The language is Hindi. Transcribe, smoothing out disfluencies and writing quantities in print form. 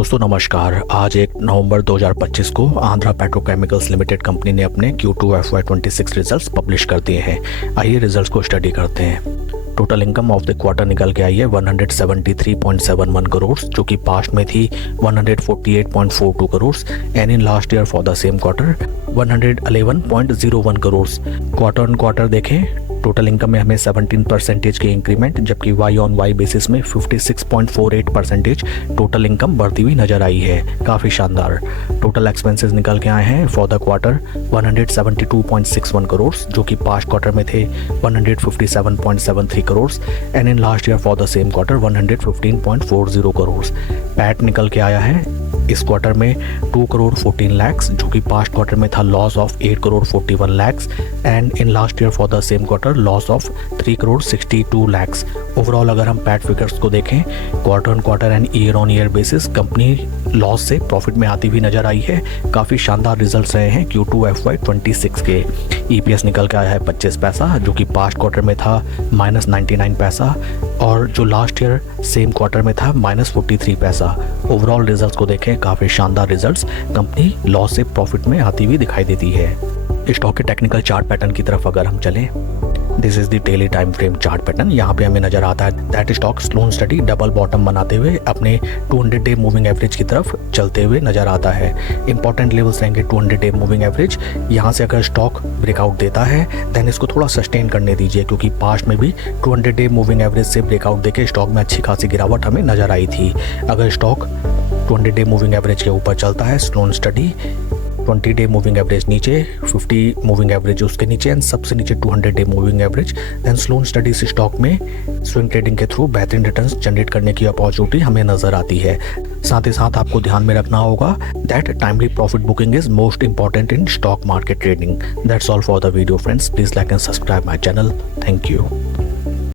दोस्तों नमस्कार। आज 1 नवंबर 2025 को आंध्रा पेट्रोकेमिकल्स लिमिटेड कंपनी ने अपने Q2 FY26 रिजल्ट्स पब्लिश कर दिए हैं। आइए रिजल्ट्स को स्टडी करते हैं। Total income of the quarter निकल के आई है 173.71 करोड़, जो कि पास्ट में थी 148.42 crore and in last year for the same quarter 111.01 crore. Quarter on quarter देखें, टोटल इनकम में हमें 17% की इंक्रीमेंट, जबकि वाई ऑन वाई बेसिस में 56.48% टोटल इनकम बढ़ती हुई नजर आई है। काफ़ी शानदार। टोटल एक्सपेंसेस निकल के आए हैं फॉर द क्वार्टर 172.61 करोड़, जो कि पास्ट क्वार्टर में थे 157.73 crore and in last year for the same quarter 115.40 crore. PAT निकल के आया है इस क्वार्टर में 2 करोड़ 14 लाख, जो कि पास्ट क्वार्टर में था loss of 8 crore 41 lakh and in last year for the same quarter loss of 3 crore 62 lakh. Overall अगर हम पैट फिगर्स को देखें, quarter on quarter and year on year basis company loss से प्रॉफिट में आती हुई नजर आई है। काफ़ी शानदार रिजल्ट्स रहे हैं Q2 FY26 के। EPS निकल के आया है 25 पैसा, जो कि पास्ट क्वार्टर में था -99 पैसा और जो लास्ट ईयर सेम क्वार्टर में था -43 पैसा। ओवरऑल रिजल्ट्स को देखें, काफ़ी शानदार रिजल्ट्स, कंपनी लॉस से प्रॉफिट में आती हुई दिखाई देती है। स्टॉक के टेक्निकल चार्ट पैटर्न की तरफ अगर हम चलें, this is the daily time frame chart pattern. यहाँ पे हमें नजर आता है that stock slow and study double bottom बनाते हुए अपने 200 डे मूविंग एवरेज की तरफ चलते हुए नजर आता है। इंपॉर्टेंट लेवल्स रहेंगे 200 डे मूविंग एवरेज। यहाँ से अगर स्टॉक ब्रेकआउट देता है देन इसको थोड़ा सस्टेन करने दीजिए, क्योंकि पास्ट में भी 200 डे मूविंग एवरेज से ब्रेकआउट देके स्टॉक में अच्छी खासी गिरावट हमें नजर आई थी। अगर स्टॉक 200 डे मूविंग एवरेज के ऊपर चलता है, slow and study 20 day moving average नीचे, 50 मूविंग एवरेज उसके नीचे एंड सबसे नीचे 200 day moving average, then slow and steady stock में स्विंग ट्रेडिंग के थ्रू बेहतरीन रिटर्न्स जनरेट करने की अपॉर्चुनिटी हमें नजर आती है। साथ ही साथ आपको ध्यान में रखना होगा that timely profit booking is most important in stock market trading. That's all for the video friends. Please like and subscribe my channel. Thank you.